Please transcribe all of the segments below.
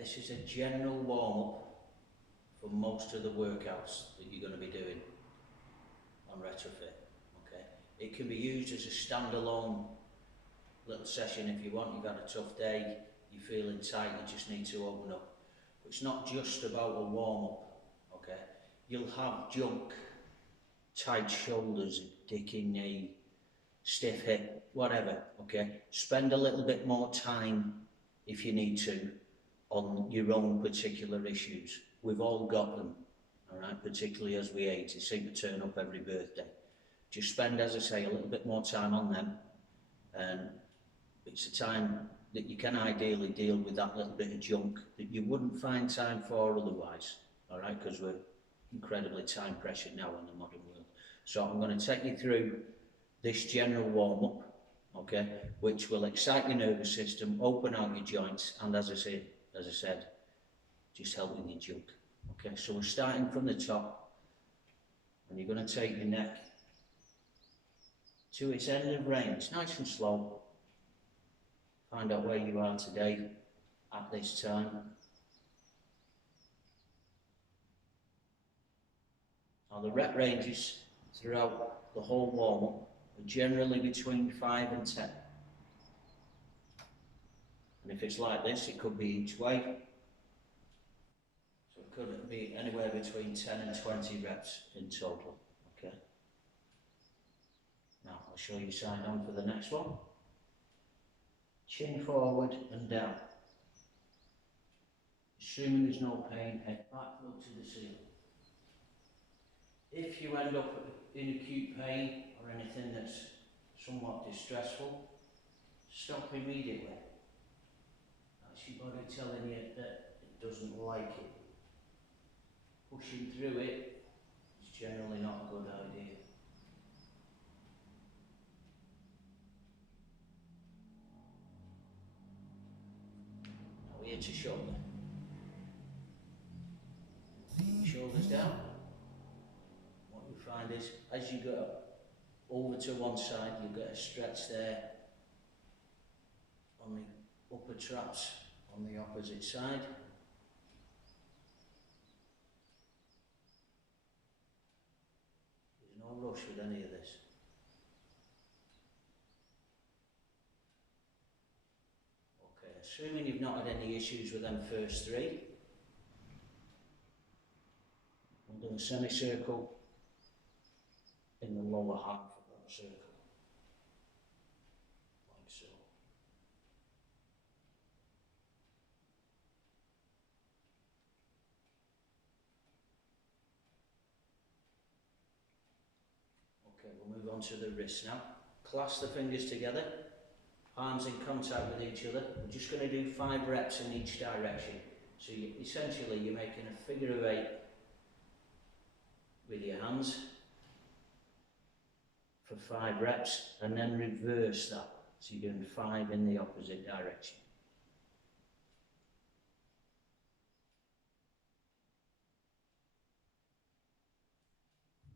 this is a general warm-up for most of the workouts that you're going to be doing on RetroFit. Okay, it can be used as a standalone little session if you want. You've had a tough day, you're feeling tight, you just need to open up. But it's not just about a warm-up. Okay, you'll have junk, tight shoulders, dicky knee, stiff hip, whatever. Okay, spend a little bit more time if you need to on your own particular issues. We've all got them, all right, particularly as we age. They seem to turn up every birthday. Just spend, as I say, a little bit more time on them, and it's a time that you can ideally deal with that little bit of junk that you wouldn't find time for otherwise, all right, because we're incredibly time pressured now in the modern world. So I'm going to take you through this general warm-up, okay, which will excite your nervous system, open out your joints, and as I said, just help with your junk. Okay, so we're starting from the top, and you're going to take your neck to its end of range, nice and slow. Find out where you are today at this time. Now the rep ranges throughout the whole warm-up are generally between 5 and 10. And if it's like this, it could be each way. So it could be anywhere between 10 and 20 reps in total. Okay. Now I'll show you side on for the next one. Chin forward and down. Assuming there's no pain, head back, look to the ceiling. If you end up in acute pain or anything that's somewhat distressful, stop immediately. That's your body telling you that it doesn't like it. Pushing through it is generally not a good idea. Now ear to shoulder. Shoulders down. What you find is, as you go over to one side, you get a stretch there on the upper traps on the opposite side. There's no rush with any of this. Okay, assuming you've not had any issues with them first three, we'll do a semicircle in the lower half of that circle, like so. Okay, we'll move on to the wrists now. Clasp the fingers together, palms in contact with each other. We're just going to do 5 reps in each direction. So essentially you're making a figure of 8 with your hands for 5 reps, and then reverse that. So you're doing 5 in the opposite direction.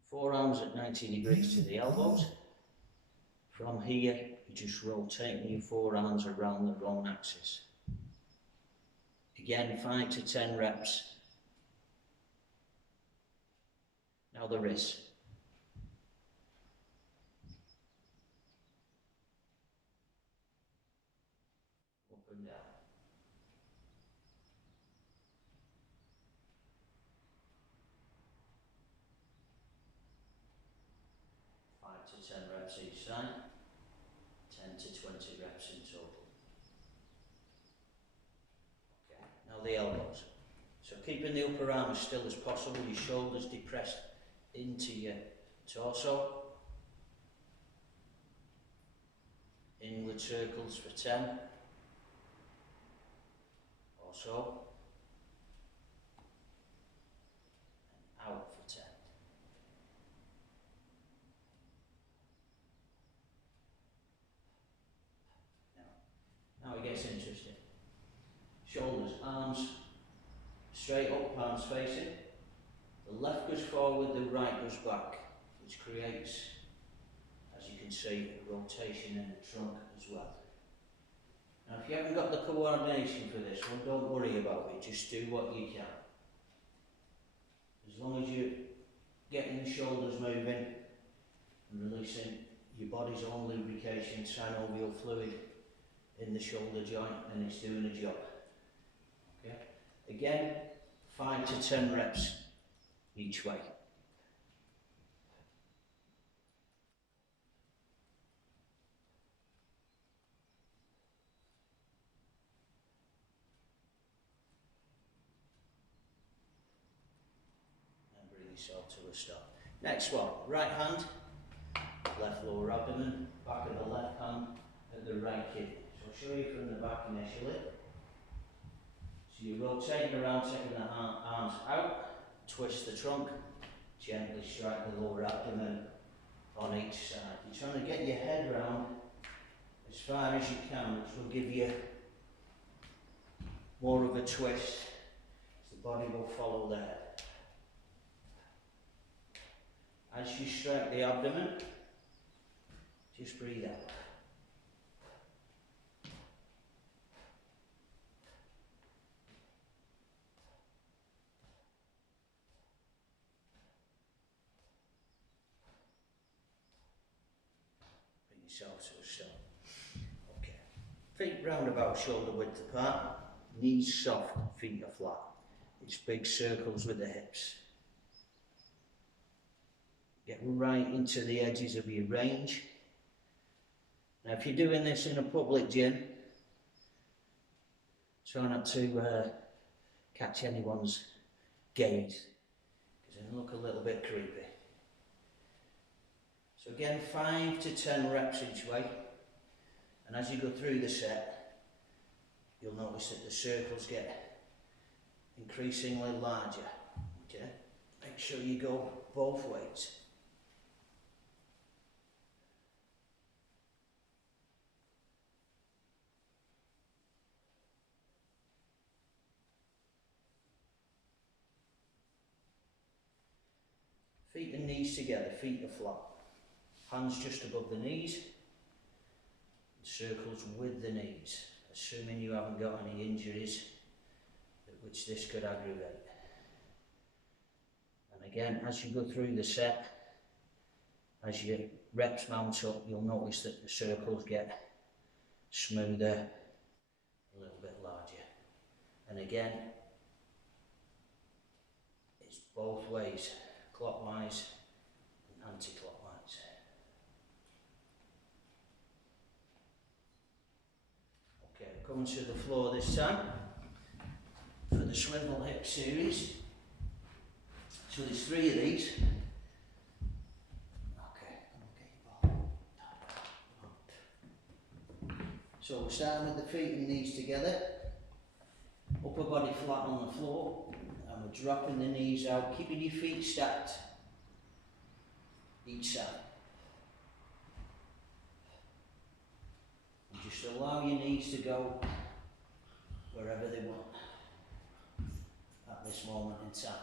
Forearms at 90 degrees to the elbows. From here, you're just rotating your forearms around their own axis. Again, 5 to 10 reps. Now the wrists. Up and down. Five to 10 reps each side. 10 to 20 reps in total. Okay, now the elbows. So keeping the upper arm as still as possible, your shoulders depressed into your torso. Inward circles for 10 or so, and out for 10. Now it gets interesting. Shoulders, arms straight up, palms facing. The left goes forward, the right goes back, which creates, as you can see, a rotation in the trunk as well. Now if you haven't got the coordination for this one, don't worry about it, just do what you can. As long as you're getting the shoulders moving and releasing your body's own lubrication, synovial fluid in the shoulder joint, and it's doing a job. Okay? Again, 5 to 10 reps each way. And bring yourself to a stop. Next one, right hand, left lower abdomen, back of the left hand at the right kidney. So I'll show you from the back initially. So you're rotating around, taking the arms out, twist the trunk, gently strike the lower abdomen on each side. You're trying to get your head round as far as you can, which will give you more of a twist. The body will follow the head. As you strike the abdomen, just breathe out. Bring yourself to a stop. Okay. Feet round about shoulder width apart, knees soft, feet are flat. It's big circles with the hips. Get right into the edges of your range. Now if you're doing this in a public gym, try not to catch anyone's gaze, because it'll look a little bit creepy. So again, 5 to 10 reps each way, and as you go through the set, you'll notice that the circles get increasingly larger. Okay? Make sure you go both ways. Feet and knees together, feet are flat. Hands just above the knees, circles with the knees, assuming you haven't got any injuries which this could aggravate. And again, as you go through the set, as your reps mount up, you'll notice that the circles get smoother, a little bit larger. And again, it's both ways, clockwise and anti-clockwise. Okay, coming to the floor this time for the swivel hip series. So there's 3 of these. Okay, so we're starting with the feet and knees together, upper body flat on the floor, and we're dropping the knees out, keeping your feet stacked each side. And just allow your knees to go wherever they want at this moment in time.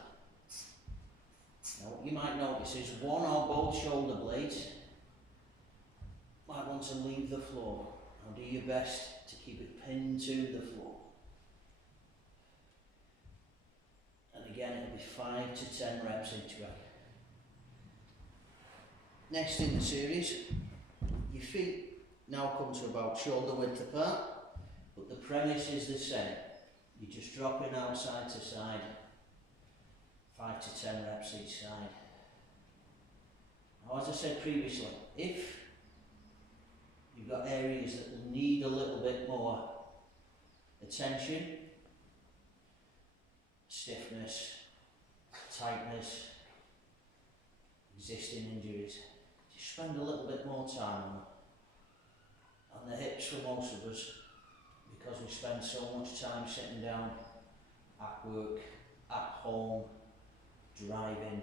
Now what you might notice is one or both shoulder blades might want to leave the floor. Now do your best to keep it pinned to the floor. And again, it'll be 5 to 10 reps each way. Next in the series, your feet now come to about shoulder width apart, but the premise is the same. You're just dropping out side to side, 5 to 10 reps each side. Now, as I said previously, if you've got areas that need a little bit more attention, stiffness, tightness, existing injuries, just spend a little bit more time on the hips for most of us, because we spend so much time sitting down at work, at home, driving,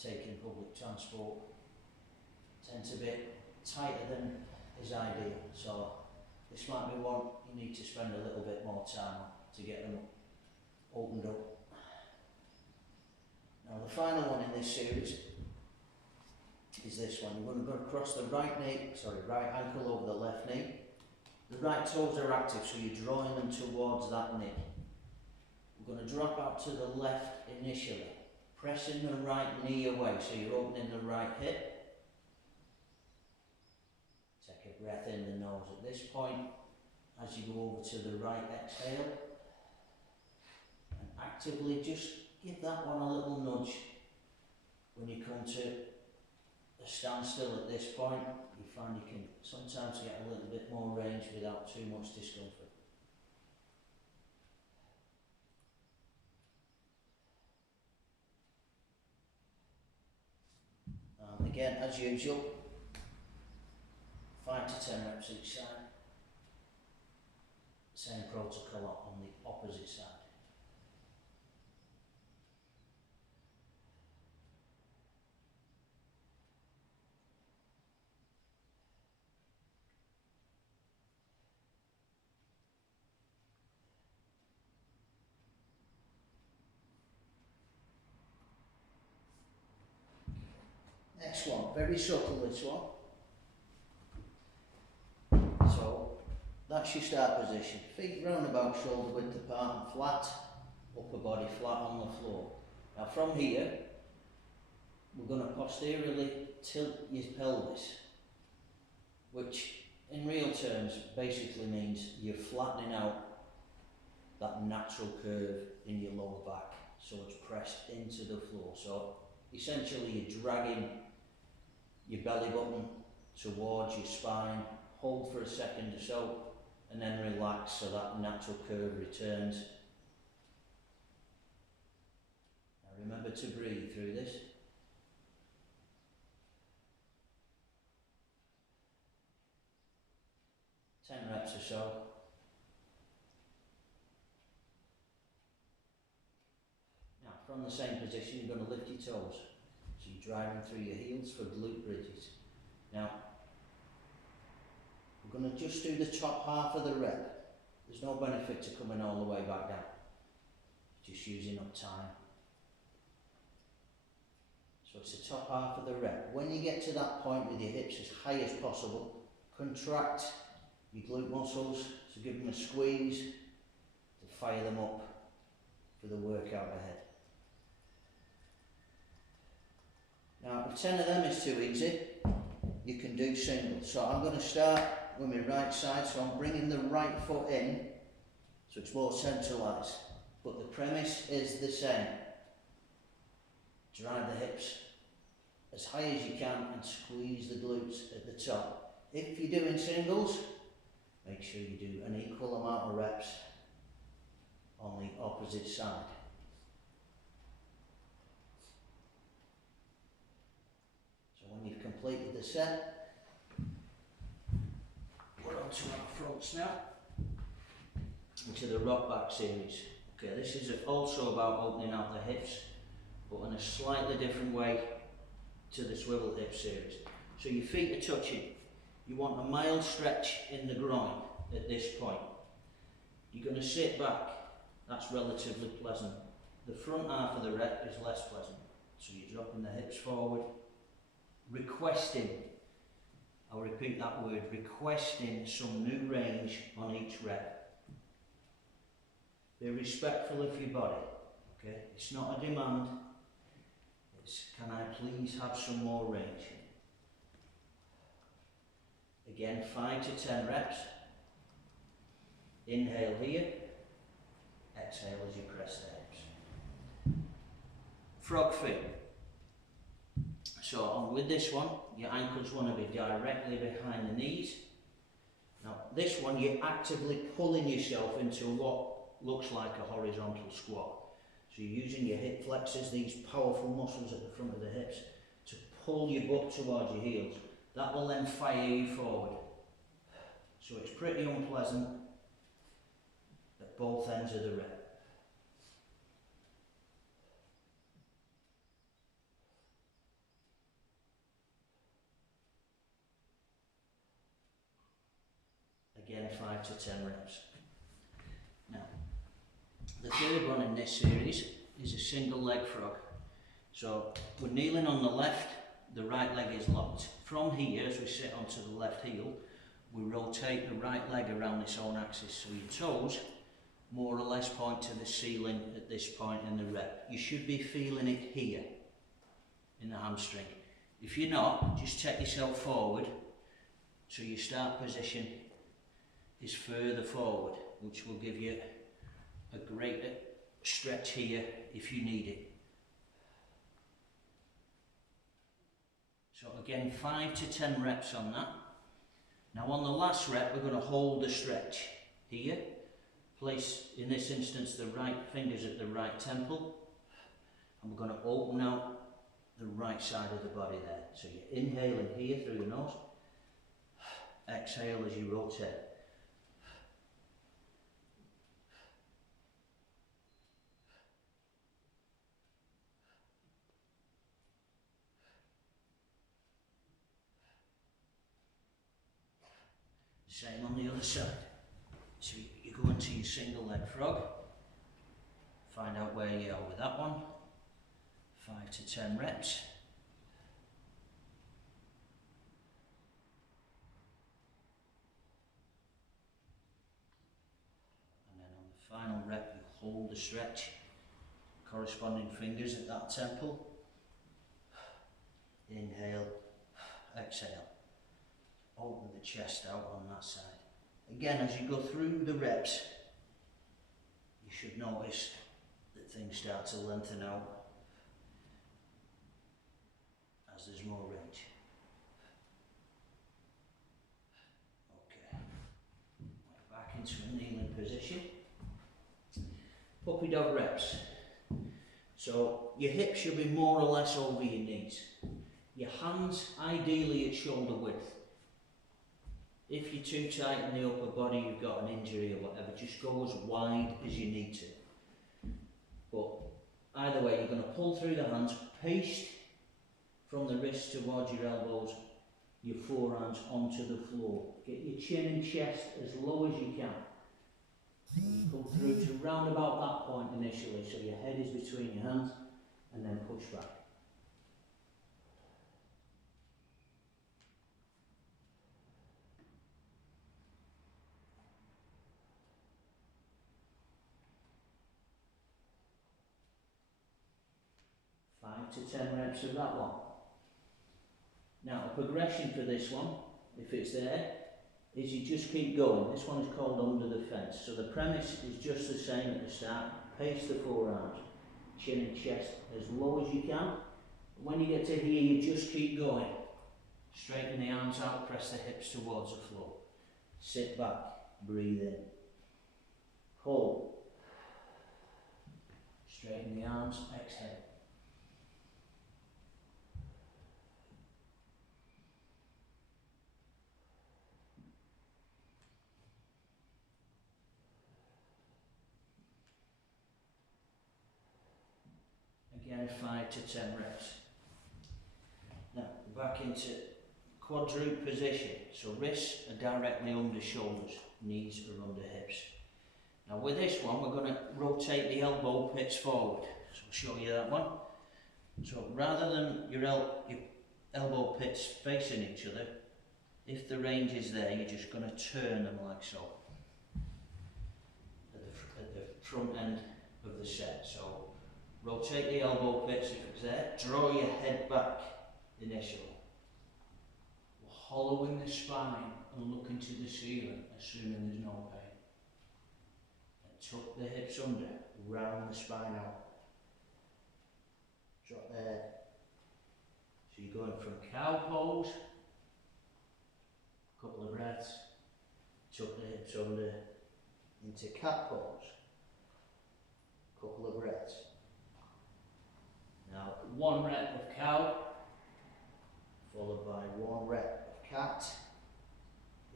taking public transport, tend to be tighter than is ideal. So this might be one you need to spend a little bit more time on to get them opened up. Now the final one in this series is this one. You're going to go across the right ankle over the left knee, The right toes are active, so you're drawing them towards that knee. We're going to drop out to the left initially, pressing the right knee away, so you're opening the right hip. Take a breath in the nose at this point. As you go over to the right, exhale. And actively just give that one a little nudge. When you come to a standstill at this point, you find you can sometimes get a little bit more range without too much discomfort. And again, as usual, 5 to 10 reps each side. Same protocol on the opposite side. Next one, very subtle this one. So that's your start position. Feet round about shoulder width apart and flat, upper body flat on the floor. Now from here, we're going to posteriorly tilt your pelvis, which in real terms basically means you're flattening out that natural curve in your lower back, so it's pressed into the floor. So essentially you're dragging your belly button towards your spine, hold for a second or so, and then relax so that natural curve returns. Now remember to breathe through this. Ten reps or so. Now from the same position you're going to lift your toes. So you're driving through your heels for glute bridges. Now, we're going to just do the top half of the rep. There's no benefit to coming all the way back down. Just using up time. So it's the top half of the rep. When you get to that point with your hips as high as possible, contract your glute muscles, so give them a squeeze to fire them up for the workout ahead. Now, if 10 of them is too easy, you can do singles. So I'm going to start with my right side, so I'm bringing the right foot in, so it's more centralised. But the premise is the same. Drive the hips as high as you can and squeeze the glutes at the top. If you're doing singles, make sure you do an equal amount of reps on the opposite side. When you've completed the set, we're on to our fronts now, into the rock back series. Okay, this is also about opening out the hips, but in a slightly different way to the swivel hip series. So your feet are touching. You want a mild stretch in the groin at this point. You're going to sit back. That's relatively pleasant. The front half of the rep is less pleasant. So you're dropping the hips forward, requesting, I'll repeat that word, requesting some new range on each rep. Be respectful of your body, okay? It's not a demand, it's can I please have some more range? Again, 5 to 10 reps. Inhale here, exhale as you press the hips. Frog feet. So with this one, your ankles want to be directly behind the knees. Now this one, you're actively pulling yourself into what looks like a horizontal squat. So you're using your hip flexors, these powerful muscles at the front of the hips, to pull your butt towards your heels. That will then fire you forward. So it's pretty unpleasant at both ends of the rep. Again, 5 to 10 reps. Now, the third one in this series is a single leg frog. So we're kneeling on the left, the right leg is locked. From here, as we sit onto the left heel, we rotate the right leg around its own axis, so your toes more or less point to the ceiling at this point in the rep. You should be feeling it here in the hamstring. If you're not, just take yourself forward so your start position is further forward, which will give you a greater stretch here if you need it. So again, 5 to 10 reps on that. Now on the last rep, we're going to hold the stretch here. Place, in this instance, the right fingers at the right temple, and we're going to open out the right side of the body there. So you're inhaling here through your nose, exhale as you rotate. Same on the other side. So you go into your single leg frog, find out where you are with that one, 5 to 10 reps. And then on the final rep, you hold the stretch, corresponding fingers at that temple. Inhale, exhale. Open the chest out on that side. Again, as you go through the reps, you should notice that things start to lengthen out as there's more range. Okay, back into a kneeling position. Puppy dog reps. So your hips should be more or less over your knees. Your hands ideally at shoulder width. If you're too tight in the upper body, you've got an injury or whatever, just go as wide as you need to. But either way, you're going to pull through the hands, paste from the wrists towards your elbows, your forearms onto the floor. Get your chin and chest as low as you can. You come through to round about that point initially, so your head is between your hands, and then push back. To 10 reps of that one. Now, a progression for this one, if it's there, is you just keep going. This one is called under the fence. So the premise is just the same at the start. Pace the forearms, chin and chest as low as you can. When you get to here, you just keep going. Straighten the arms out, press the hips towards the floor. Sit back, breathe in. Hold. Straighten the arms, exhale. Again, 5 to 10 reps. Now, back into quadruped position. So wrists are directly under shoulders, knees are under hips. Now with this one, we're going to rotate the elbow pits forward. So I'll show you that one. So rather than your elbow pits facing each other, if the range is there, you're just going to turn them like so. At the front end of the set. So rotate the elbow pits if it's there. Draw your head back initially. We're hollowing the spine and looking to the ceiling, assuming there's no pain. And tuck the hips under, round the spine out. Drop the head. So you're going from cow pose, couple of breaths, tuck the hips under, into cat pose, couple of breaths. Now, 1 rep of cow, followed by 1 rep of cat,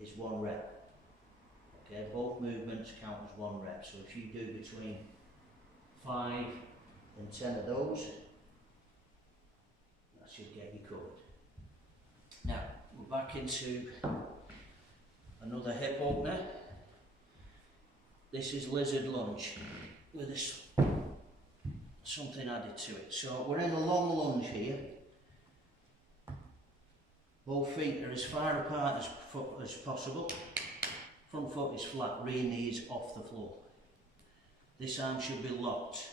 is 1 rep. Okay, both movements count as 1 rep. So if you do between 5 and 10 of those, that should get you covered. Now, we're back into another hip opener. This is lizard lunge with something added to it. So we're in a long lunge here. Both feet are as far apart as possible. Front foot is flat, rear knee is off the floor. This arm should be locked.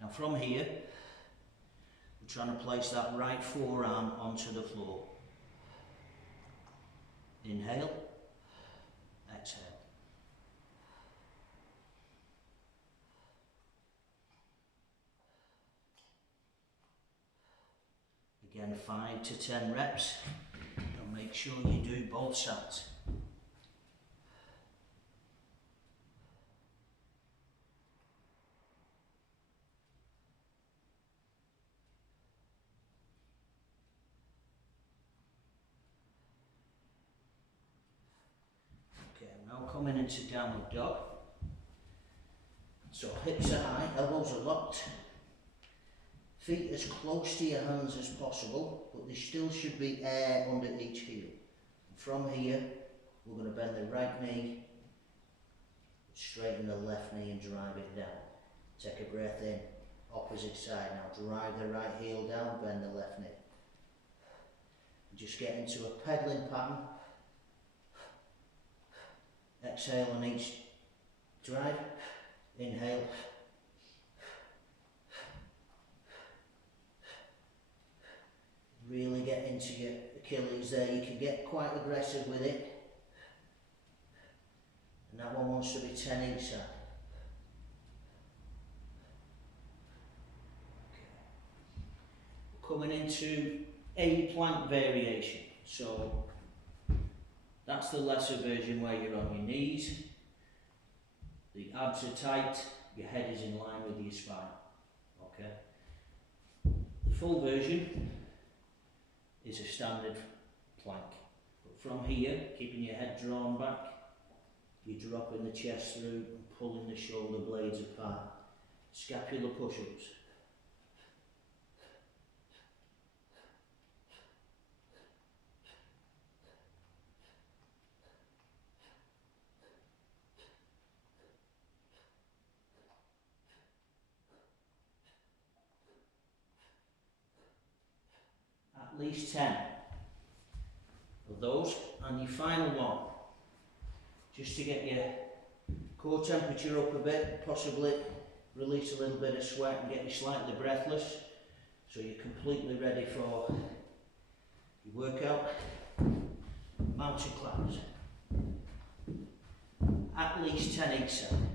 Now from here, we're trying to place that right forearm onto the floor. Inhale, exhale. Again, 5 to 10 reps, and make sure you do both sides. Okay, now coming into downward dog. So hips are high, elbows are locked. Feet as close to your hands as possible, but there still should be air under each heel. From here, we're going to bend the right knee, straighten the left knee and drive it down. Take a breath in, opposite side. Now drive the right heel down, bend the left knee. Just get into a pedaling pattern. Exhale on each drive, inhale. Really get into your Achilles there. You can get quite aggressive with it. And that one wants to be 10 each side. Okay. Coming into a plank variation. So that's the lesser version where you're on your knees. The abs are tight. Your head is in line with your spine. Okay. The full version is a standard plank. But from here, keeping your head drawn back, you're dropping the chest through and pulling the shoulder blades apart. Scapular push-ups. At least 10 of those, and your final one, just to get your core temperature up a bit, possibly release a little bit of sweat and get you slightly breathless, so you're completely ready for your workout. Mountain climbers. At least 10 each side.